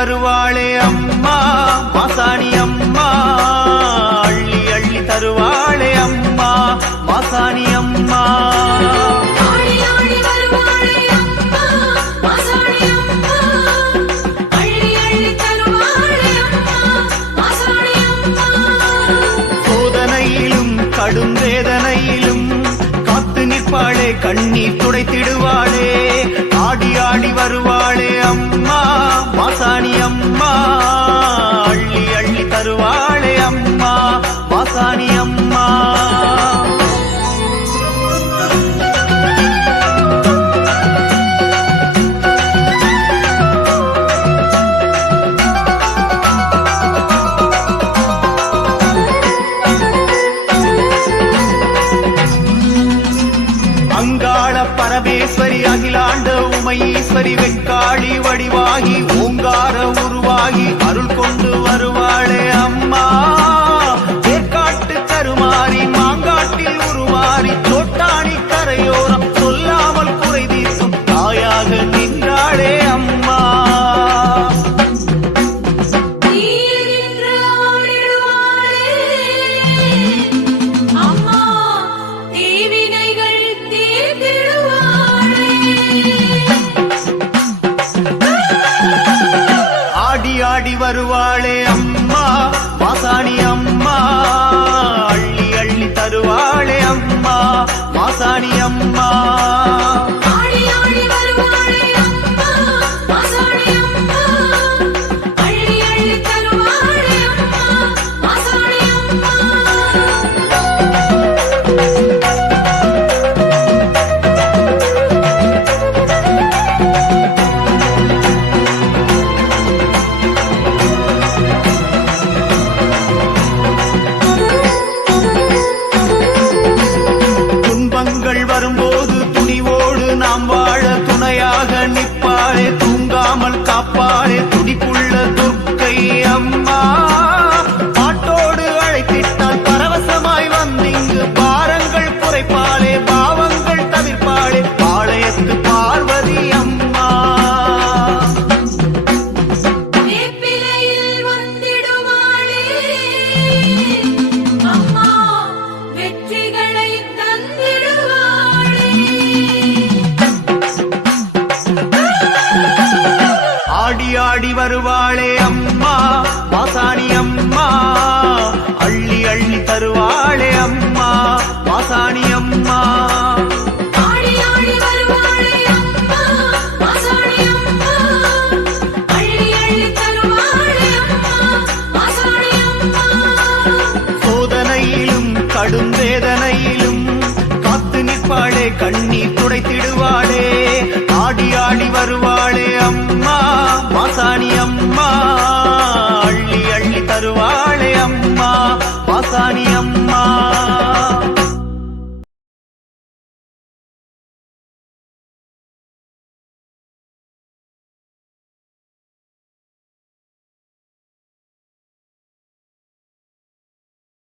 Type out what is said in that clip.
வருவாளே அம்மா மாசாணி அம்மா, அள்ளி அள்ளி தருவாளே அம்மா மாசாணி அம்மா. சோதனையிலும் கடும் வேதனையிலும் காத்து நிற்பாளே, கண்ணீர் துடைத்திடுவாளே, ஆடி ஆடி வருவாளே அம்மா மாசாணி அம்மா, அள்ளி அள்ளி தருவாளே அம்மா மாசாணி அம்மா. அங்காள பரமேஸ்வரி அகிலாண்ட உமையீஸ்வரி வெக்காளி வடிவாகி ஓங்கார உருவாகி அருள் கொண்டு வருவாளே அம்மா. ஏற்காட்டு கருமாறி மாங்காட்டில் உருவாரி தோட்டாணி கரையோரம் சொல்லாமல் குறை தீர்க்கும் தாயாக நின்றாளே அம்மா. ஆடி வருவாளே அம்மா மாசாணி அம்மா, அள்ளி அள்ளி தருவாளே அம்மா மாசாணி அம்மா. வரும்போது துணிவோடு நாம் வாழ துணையாக நிற்பாளே, தூங்காமல் காப்பாளே துடிப்புள்ள துர்க்கை அம்மா. பாட்டோடு அழைத்திட்டால் பரவசமாய் வந்திங்கு பாரங்கள் குறைப்பாளே, பாவங்கள் தவிர்ப்பாளே பாளையத்து பார்வதி அம்மா. ஆடி ஆடி வருவாளே அம்மா மாசாணி அம்மா, அள்ளி அள்ளி தருவாளே அம்மா மாசாணி அம்மா. சோதனையிலும் கடும் வேதனையிலும் காத்து நிற்பாளே, கண்ணீர் துடைத்திடுவாளே, ஆடி ஆடி வருவாளே அம்மா மாசாணி அம்மா, அள்ளி அள்ளி தருவாளே அம்மா மாசாணி அம்மா.